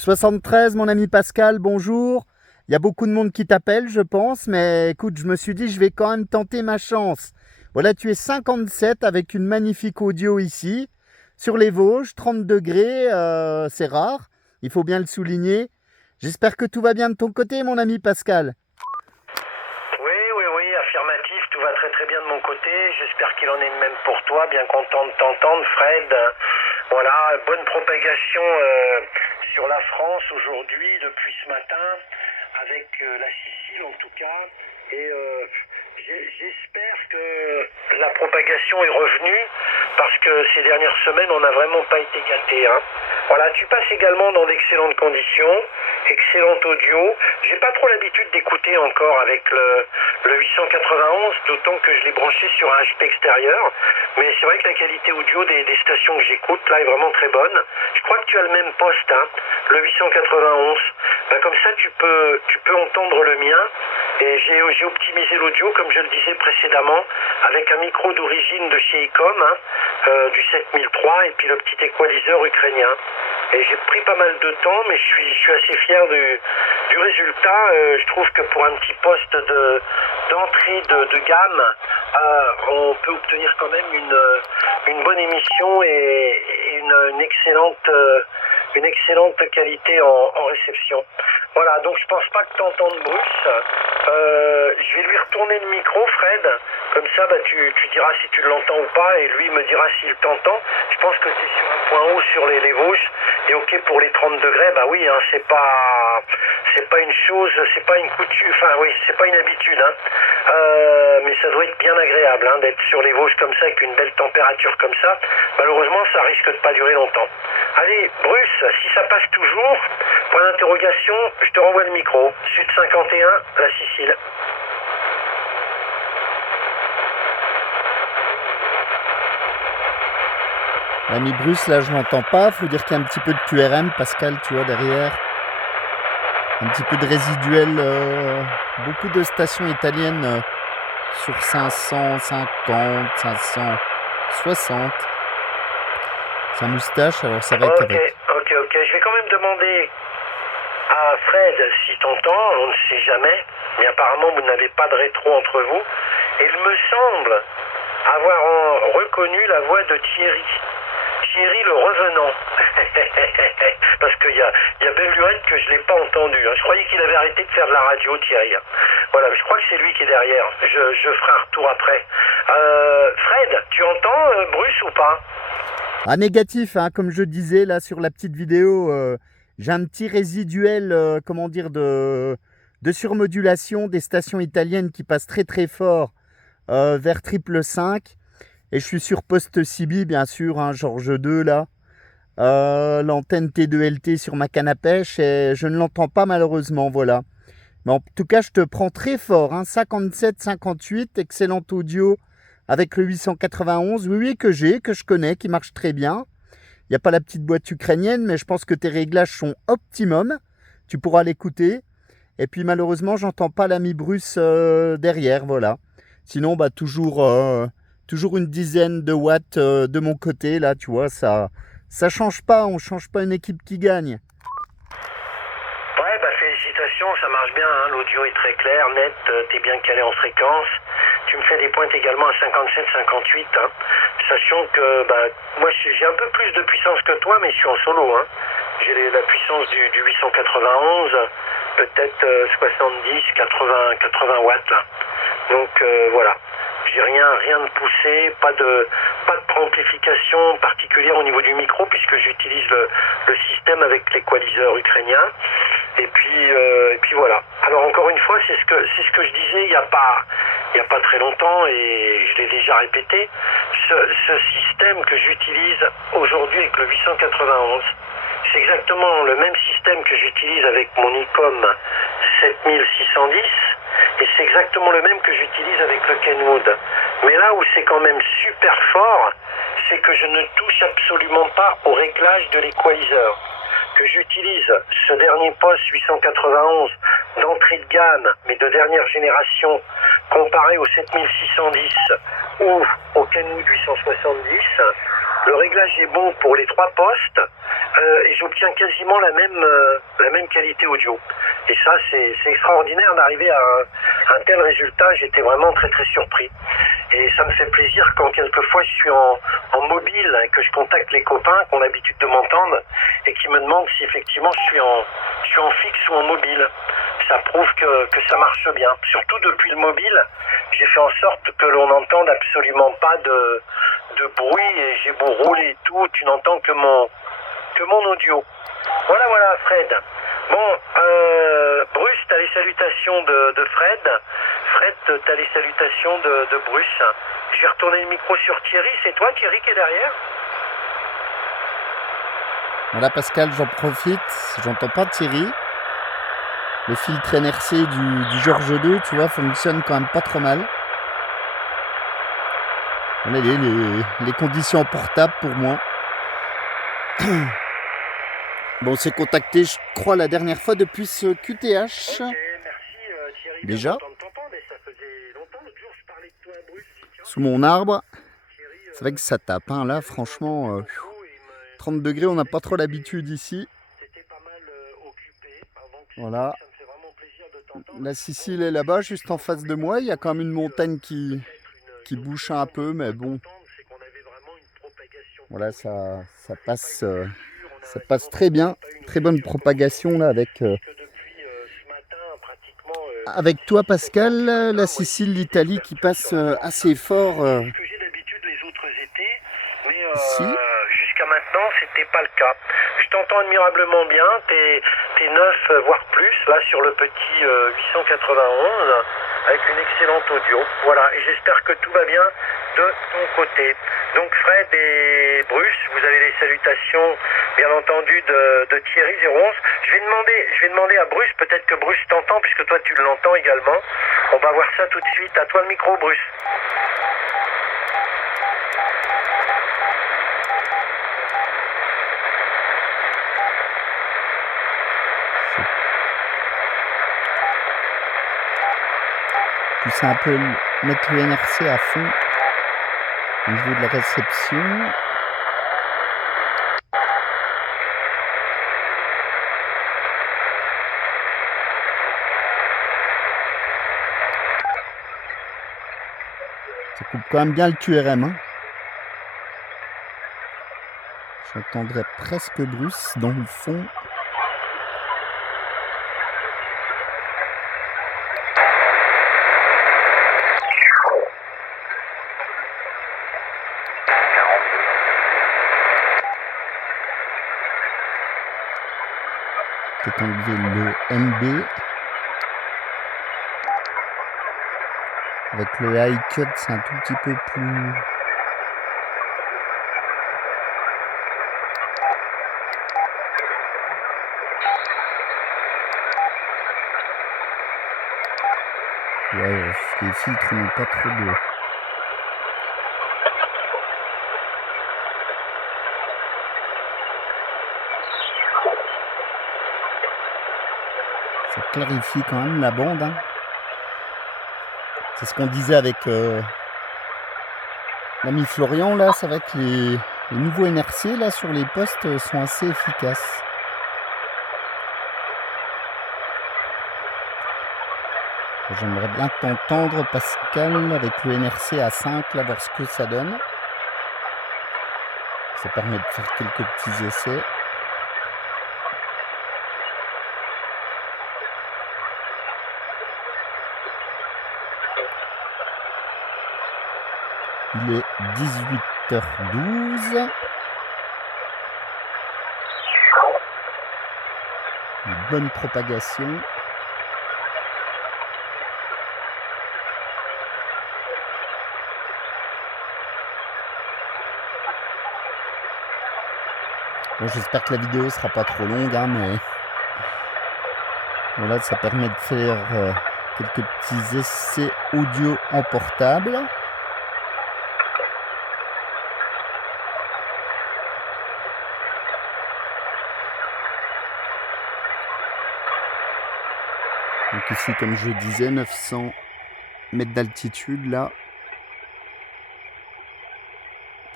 73, mon ami Pascal, bonjour. Il y a beaucoup de monde qui t'appelle, je pense, mais écoute, je me suis dit, je vais quand même tenter ma chance. Voilà, tu es 57 avec une magnifique audio ici, sur les Vosges, 30 degrés, c'est rare, il faut bien le souligner. J'espère que tout va bien de ton côté, mon ami Pascal. Oui, affirmatif, tout va très très bien de mon côté. J'espère qu'il en est de même pour toi. Bien content de t'entendre, Fred. Voilà, bonne propagation sur la France aujourd'hui, depuis ce matin, avec la Sicile en tout cas. Et j'espère que la propagation est revenue, parce que ces dernières semaines, on n'a vraiment pas été gâtés. Voilà, tu passes également dans d'excellentes conditions, excellent audio. J'ai pas trop l'habitude d'écouter encore avec le 891, d'autant que je l'ai branché sur un HP extérieur. Mais c'est vrai que la qualité audio des stations que j'écoute là est vraiment très bonne. Je crois que tu as le même poste, le 891. Comme ça, tu peux entendre le mien. Et j'ai optimisé l'audio, comme je le disais précédemment, avec un micro d'origine de chez Icom, du 7003, et puis le petit équaliseur ukrainien. Et j'ai pris pas mal de temps, mais je suis assez fier du résultat. Je trouve que pour un petit poste d'entrée de gamme, on peut obtenir quand même une bonne émission et une excellente qualité en réception. Voilà, donc je pense pas que tu entendes Bruce. Je vais lui retourner le micro, Fred. Comme ça, tu diras si tu l'entends ou pas, et lui me dira s'il t'entend. Je pense que tu es sur un point haut sur les Vosges. Et ok pour les 30 degrés, oui, c'est pas une chose, c'est pas une coutume, c'est pas une habitude, mais ça doit être bien agréable, d'être sur les Vosges comme ça, avec une belle température comme ça. Malheureusement, ça risque de pas durer longtemps. Allez, Bruce, si ça passe toujours, point d'interrogation, je te renvoie le micro. Sud 51, la Sicile. L'ami Bruce, là, je n'entends pas. Faut dire qu'il y a un petit peu de QRM, Pascal, tu vois, derrière. Un petit peu de résiduel. Beaucoup de stations italiennes sur 550, 560. Sa moustache, alors ça va être avec. Ok. Je vais quand même demander à Fred si t'entends, on ne sait jamais. Mais apparemment, vous n'avez pas de rétro entre vous. Et il me semble avoir reconnu la voix de Thierry. Thierry le revenant. Parce qu'il y a belle lurette que je ne l'ai pas entendu. Je croyais qu'il avait arrêté de faire de la radio, Thierry. Voilà, je crois que c'est lui qui est derrière. Je ferai un retour après. Fred, tu entends Bruce ou pas? Négatif, comme je disais là sur la petite vidéo, j'ai un petit résiduel, de surmodulation des stations italiennes qui passent très très fort vers 555. Et je suis sur poste CB, bien sûr, Georges 2 là. L'antenne T2LT sur ma canne à pêche, et je ne l'entends pas malheureusement, voilà. Mais en tout cas, je te prends très fort, 57, 58, excellent audio avec le 891, oui, que je connais, qui marche très bien. Il n'y a pas la petite boîte ukrainienne, mais je pense que tes réglages sont optimum. Tu pourras l'écouter. Et puis malheureusement, j'entends pas l'ami Bruce derrière, voilà. Sinon, toujours une dizaine de watts de mon côté, là, tu vois, ça change pas, on change pas une équipe qui gagne. Ouais, félicitations, ça marche bien, l'audio est très clair, net, t'es bien calé en fréquence. Tu me fais des pointes également à 57, 58, sachant que moi j'ai un peu plus de puissance que toi, mais je suis en solo. J'ai la puissance du 891, peut-être 70, 80 watts là. Donc voilà. J'ai rien de poussé, pas de préamplification particulière au niveau du micro, puisque j'utilise le système avec l'équaliseur ukrainien. Et puis voilà. Alors encore une fois, c'est ce que je disais il y a pas très longtemps, et je l'ai déjà répété. Ce système que j'utilise aujourd'hui avec le 891, c'est exactement le même système que j'utilise avec mon Icom 7610, et c'est exactement le même que j'utilise avec le Kenwood. Mais là où c'est quand même super fort, c'est que je ne touche absolument pas au réglage de l'équaliseur. Que j'utilise ce dernier poste 891 d'entrée de gamme, mais de dernière génération, comparé au 7610 ou au Kenwood 870, le réglage est bon pour les trois postes, et j'obtiens quasiment la même qualité audio. Et ça, c'est extraordinaire d'arriver à un tel résultat. J'étais vraiment très très surpris. Et ça me fait plaisir quand quelquefois je suis en mobile, hein, que je contacte les copains qui ont l'habitude de m'entendre et qui me demandent si effectivement je suis en fixe ou en mobile. Ça prouve que ça marche bien. Surtout depuis le mobile, j'ai fait en sorte que l'on n'entende absolument pas de bruit et j'ai beau rouler et tout, tu n'entends que mon audio. Voilà Fred. Bon, Bruce, t'as les salutations de Fred. Fred, t'as les salutations de Bruce. Je vais retourner le micro sur Thierry. C'est toi Thierry qui est derrière? Voilà Pascal, j'en profite, j'entends pas Thierry. Le filtre NRC du George 2, tu vois, fonctionne quand même pas trop mal. Voilà les conditions portables pour moi. Bon, on s'est contacté, je crois, la dernière fois depuis ce QTH. Ok, merci Thierry. Déjà. Mais ça faisait longtemps, l'autre jour je parlais de toi à Bruce. Sous mon arbre. Thierry, C'est vrai que ça tape, hein. Là, franchement, 30 degrés, on n'a pas trop l'habitude ici. C'était pas mal occupé. Voilà. Ça me fait vraiment plaisir de t'entendre. La Sicile est là-bas, juste en face de moi. Il y a quand même une montagne qui bouche un peu, mais bon. Voilà, ça passe très bien. Très bonne propagation là avec toi Pascal, la Sicile, l'Italie qui passe assez fort Ce que j'ai d'habitude les autres étés, mais ici. jusqu'à maintenant c'était pas le cas. Je t'entends admirablement bien, t'es 9 voire plus là sur le petit 891 avec une excellente audio. Voilà, et j'espère que tout va bien de ton côté. Donc Fred et Bruce, vous avez les salutations bien entendu de Thierry 011. Je vais demander à Bruce, peut-être que Bruce t'entend puisque toi tu l'entends également. On va voir ça tout de suite. À toi le micro Bruce. Pousser un peu, mettre le NRC à fond au niveau de la réception. Ça coupe quand même bien le QRM. Hein. J'entendrais presque Bruce dans le fond. Peut-être enlever le MB. Avec le high cut, c'est un tout petit peu plus... Ouais, les filtres n'ont pas trop de... Ça clarifie quand même la bande. Hein. C'est ce qu'on disait avec l'ami Florian, là, c'est vrai que les nouveaux NRC là, sur les postes sont assez efficaces. J'aimerais bien t'entendre, Pascal, avec le NRC à 5, là, voir ce que ça donne. Ça permet de faire quelques petits essais. Il est 18h12. Une bonne propagation. Bon, j'espère que la vidéo sera pas trop longue, hein, mais voilà, ça permet de faire quelques petits essais audio en portable. Donc ici, comme je disais, 900 mètres d'altitude, là.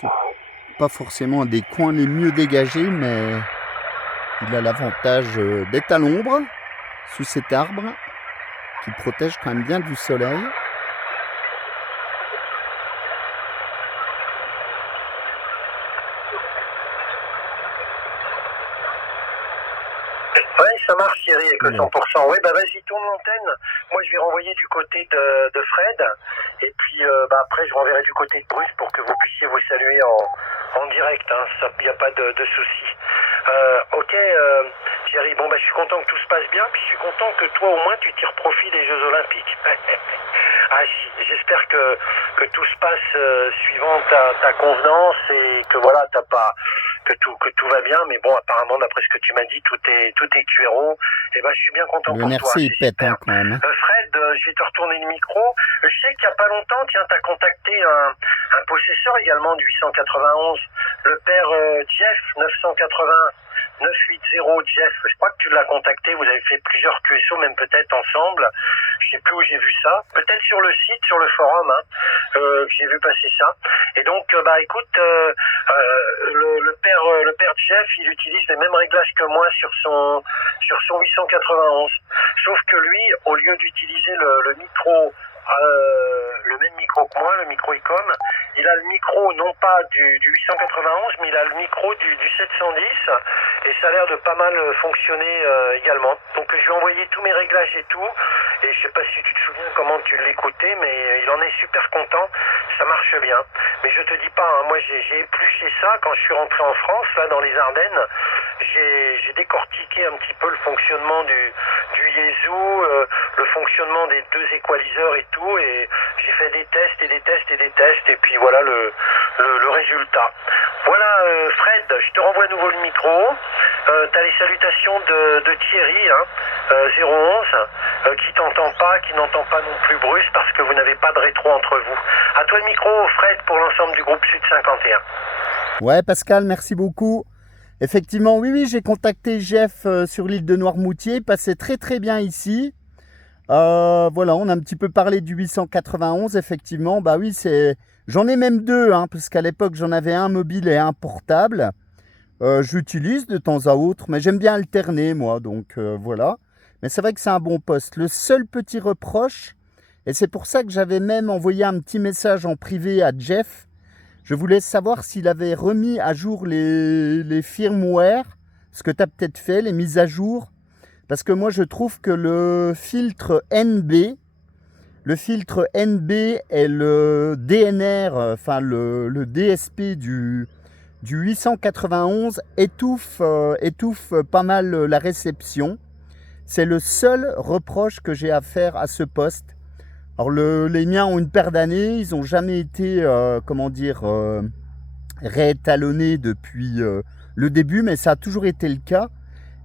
C'est pas forcément des coins les mieux dégagés, mais Il a l'avantage d'être à l'ombre, sous cet arbre, qui protège quand même bien du soleil. Ouais, ça marche Thierry avec le Ouais. 100%. Ouais, bah vas-y, tourne l'antenne. Moi, je vais renvoyer du côté de Fred. Et puis après, je renverrai du côté de Bruce pour que vous puissiez vous saluer en direct. Il n'y a pas de souci. Ok, Thierry, bon, bah, je suis content que tout se passe bien. Puis je suis content que toi, au moins, tu tires profit des Jeux Olympiques. Ah, j'espère que tout se passe suivant ta convenance et que voilà, t'as pas que tout va bien. Mais bon, apparemment, d'après ce que tu m'as dit, tout est cuero. Et ben, je suis bien content Le pour toi. NRC, il C'est pète super. quand même. Fred, je vais te retourner le micro. Je sais qu'il y a pas longtemps, tiens, t'as contacté un possesseur également du 891, le père Jeff 980. 980 Jeff, je crois que tu l'as contacté, vous avez fait plusieurs QSO, même peut-être ensemble, je sais plus où j'ai vu ça, peut-être sur le site, sur le forum, j'ai vu passer ça. Et donc, bah écoute, le père Jeff, il utilise les mêmes réglages que moi sur son 891, sauf que lui, au lieu d'utiliser le micro, le même micro que moi, le micro ICOM, il a le micro non pas du 891, mais il a le micro du 710 et ça a l'air de pas mal fonctionner également. Donc je lui ai envoyé tous mes réglages et tout, et je sais pas si tu te souviens comment tu l'écoutais, mais il en est super content, ça marche bien. Mais je te dis pas, hein, moi j'ai épluché ça quand je suis rentré en France, là dans les Ardennes, j'ai décortiqué un petit peu le fonctionnement du Yeezu, le fonctionnement des deux équaliseurs et tout, et j'ai fait des tests et des tests et des tests, et puis voilà le résultat. Voilà Fred, je te renvoie à nouveau le micro. T'as les salutations de Thierry, 011, qui t'entend pas, qui n'entend pas non plus Bruce, parce que vous n'avez pas de rétro entre vous. À toi le micro, Fred, pour l'ensemble du groupe Sud 51. Ouais, Pascal, merci beaucoup. Effectivement, oui, j'ai contacté Jeff sur l'île de Noirmoutier. Il passait très très bien ici. Voilà, on a un petit peu parlé du 891, effectivement. Bah oui, j'en ai même deux, parce qu'à l'époque, j'en avais un mobile et un portable. J'utilise de temps à autre, mais j'aime bien alterner, moi, donc voilà. Mais c'est vrai que c'est un bon poste. Le seul petit reproche, et c'est pour ça que j'avais même envoyé un petit message en privé à Jeff, je voulais savoir s'il avait remis à jour les firmware, ce que tu as peut-être fait, les mises à jour. Parce que moi, je trouve que le filtre NB et le DNR, enfin le DSP du 891 étouffe pas mal la réception. C'est le seul reproche que j'ai à faire à ce poste. Alors les miens ont une paire d'années, ils n'ont jamais été, réétalonnés depuis le début, mais ça a toujours été le cas.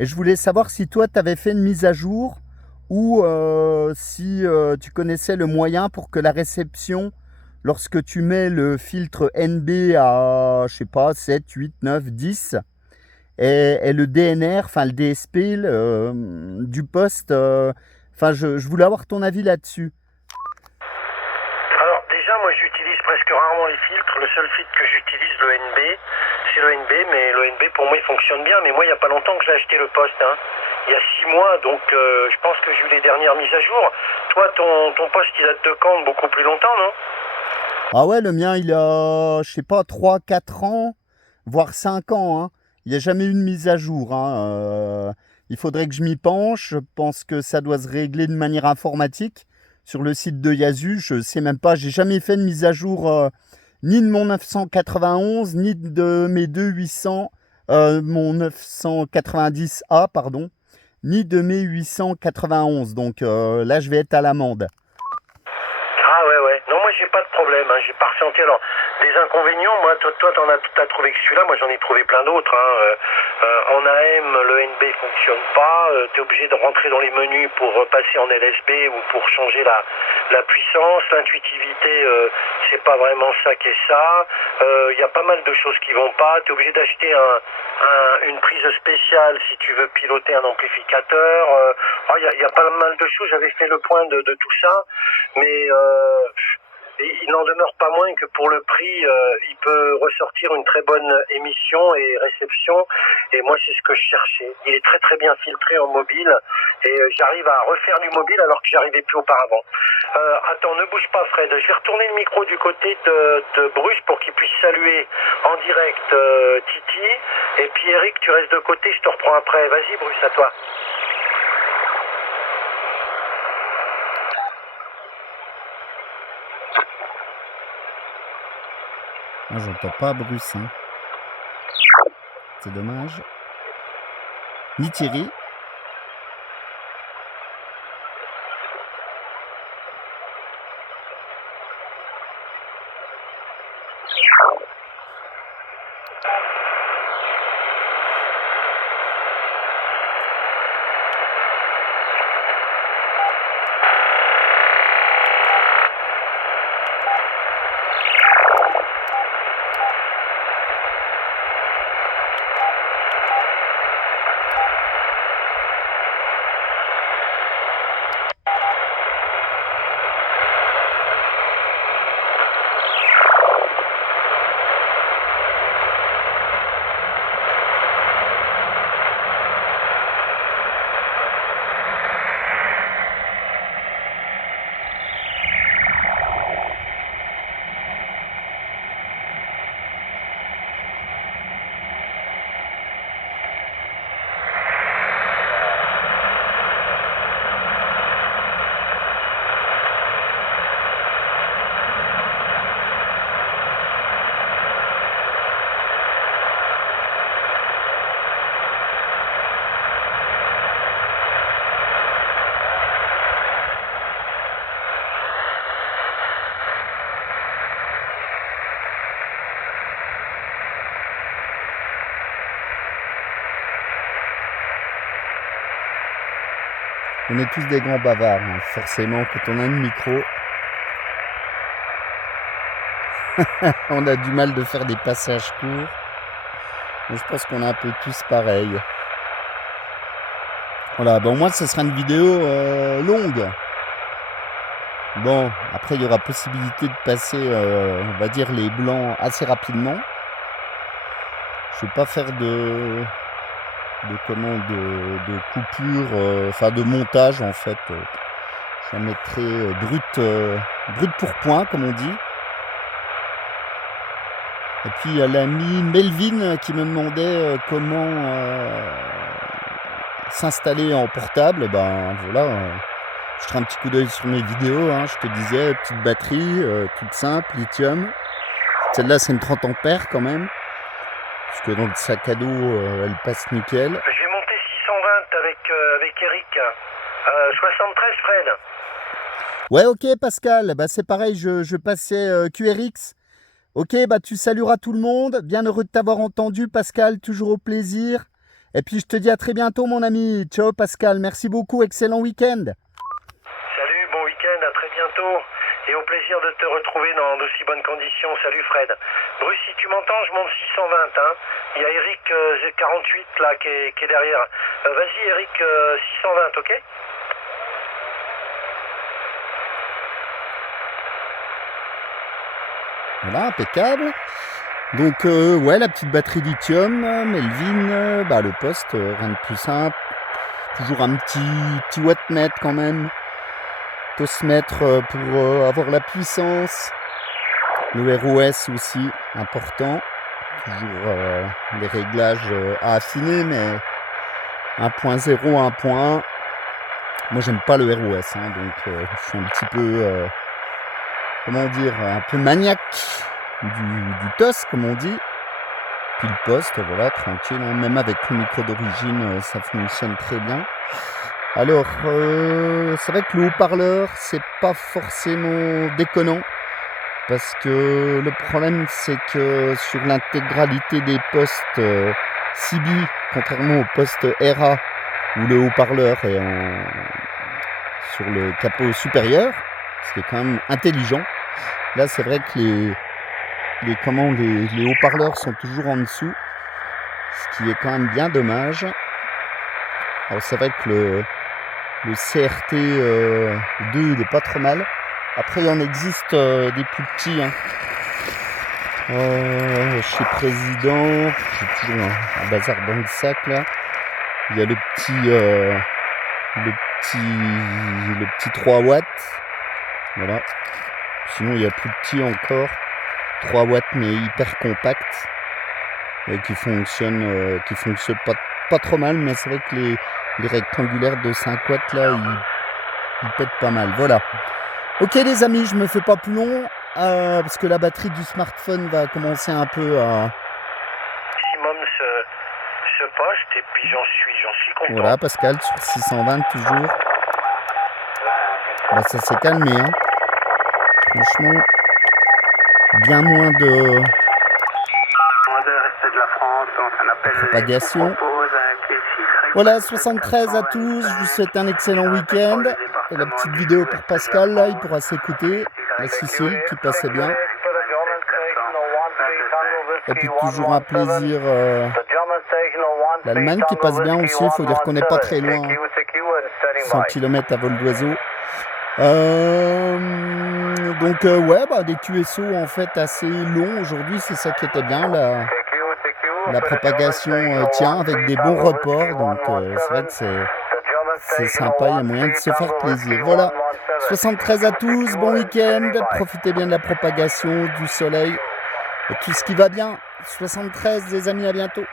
Et je voulais savoir si toi, tu avais fait une mise à jour ou si tu connaissais le moyen pour que la réception, lorsque tu mets le filtre NB à, je sais pas, 7, 8, 9, 10, et le DNR, enfin le DSP du poste, je voulais avoir ton avis là-dessus. Alors déjà, moi j'utilise presque rarement les filtres. Le seul filtre que j'utilise, le NB, c'est le NB, mais le NB pour moi il fonctionne bien. Mais moi il n'y a pas longtemps que j'ai acheté le poste, il y a 6 mois, donc je pense que j'ai eu les dernières mises à jour. Toi, ton poste il date de quand? Beaucoup plus longtemps, non? Ah ouais, le mien il a, je sais pas, 3, 4 ans, voire 5 ans. Il n'y a jamais eu de mise à jour. Il faudrait que je m'y penche. Je pense que ça doit se régler de manière informatique sur le site de Yaesu. Je sais même pas. J'ai jamais fait de mise à jour ni de mon 991, ni de mes deux 800, mon 990A, pardon, ni de mes 891. Donc là, je vais être à l'amende. Ah ouais. Non, moi j'ai pas de problème, j'ai pas ressenti. Alors, des inconvénients, moi, toi t'as trouvé que celui-là, moi j'en ai trouvé plein d'autres. En AM, le NB fonctionne pas, t'es obligé de rentrer dans les menus pour passer en LSB ou pour changer la puissance, l'intuitivité, c'est pas vraiment ça qui est ça. Il y a pas mal de choses qui vont pas, t'es obligé d'acheter une prise spéciale si tu veux piloter un amplificateur. Il y a pas mal de choses, j'avais fait le point de tout ça, mais Et il n'en demeure pas moins que pour le prix, il peut ressortir une très bonne émission et réception. Et moi, c'est ce que je cherchais. Il est très très bien filtré en mobile et j'arrive à refaire du mobile alors que j'arrivais plus auparavant. Attends, ne bouge pas, Fred. Je vais retourner le micro du côté de Bruce pour qu'il puisse saluer en direct Titi. Et puis Eric, tu restes de côté, je te reprends après. Vas-y, Bruce, à toi. Ah, j'entends pas Bruce, hein. C'est dommage. Ni Thierry. On est tous des grands bavards, hein. Forcément, quand on a un micro, on a du mal de faire des passages courts. Mais je pense qu'on est un peu tous pareil. Voilà, bon, moi, ce sera une vidéo longue. Bon, après, il y aura possibilité de passer, on va dire, les blancs assez rapidement. Je ne vais pas faire de coupure, enfin de montage en fait. Je la mettrai brut pour point comme on dit. Et puis il y a l'ami Melvin qui me demandait comment s'installer en portable. Ben voilà, je ferai un petit coup d'œil sur mes vidéos, hein. Je te disais, petite batterie, toute simple, lithium. Celle-là c'est une 30 ampères quand même. Parce que dans le sac à dos, elle passe nickel. Je vais monter 620 avec Eric. 73, Fred. Ouais, ok, Pascal. Bah, c'est pareil, je passais QRX. Ok, bah, tu salueras tout le monde. Bien heureux de t'avoir entendu, Pascal. Toujours au plaisir. Et puis, je te dis à très bientôt, mon ami. Ciao, Pascal. Merci beaucoup. Excellent week-end. Salut, bon week-end. À très bientôt. Et au plaisir de te retrouver dans d'aussi bonnes conditions. Salut Fred. Bruce, si tu m'entends, je monte 620. Hein. Il y a Eric Z48 là qui est derrière. Vas-y Eric, 620, ok? Voilà, impeccable. Donc, ouais, la petite batterie lithium, Melvin, bah, le poste, rien de plus simple. Toujours un petit wattmètre quand même. Tosmètre pour avoir la puissance. Le ROS aussi, important. Toujours les réglages à affiner, mais 1.0, 1.1. Moi, j'aime pas le ROS, hein, donc je suis un petit peu, comment dire, un peu maniaque du TOS, comme on dit. Puis le poste, voilà, tranquille, hein. Même avec le micro d'origine, ça fonctionne très bien. Alors, c'est vrai que le haut-parleur, c'est pas forcément déconnant. Parce que le problème, c'est que sur l'intégralité des postes CB, contrairement au poste RA, où le haut-parleur est sur le capot supérieur, ce qui est quand même intelligent. Là, c'est vrai que les haut-parleurs sont toujours en dessous, ce qui est quand même bien dommage. Alors, c'est vrai que le CRT 2, il est pas trop mal. Après, il en existe des plus petits. Hein. Chez Président, j'ai toujours un bazar dans le sac là. Il y a le petit 3 watts. Voilà. Sinon, il y a plus petit encore. 3 watts mais hyper compact. Qui fonctionne pas trop mal, mais c'est vrai que les rectangulaires de 5 watts là, ils pètent pas mal. Voilà. Ok les amis, je me fais pas plus long parce que la batterie du smartphone va commencer un peu à... Maximum ce poste et puis j'en suis content. Voilà Pascal, sur 620 toujours. Bah, ça s'est calmé. Hein. Franchement, bien moins de propagation. Voilà, 73 à tous, je vous souhaite un excellent week-end. Et la petite vidéo pour Pascal, là, il pourra s'écouter. La Sicile qui passait bien. Et puis toujours un plaisir. L'Allemagne qui passe bien aussi, il faut dire qu'on n'est pas très loin. 100 km à vol d'oiseau. Donc ouais, des QSO en fait assez longs aujourd'hui, c'est ça qui était bien. La propagation tient avec des bons reports, donc c'est vrai que c'est sympa, il y a moyen de se faire plaisir. Voilà, 73 à tous, bon week-end, profitez bien de la propagation, du soleil, et tout ce qui va bien. 73 les amis, à bientôt.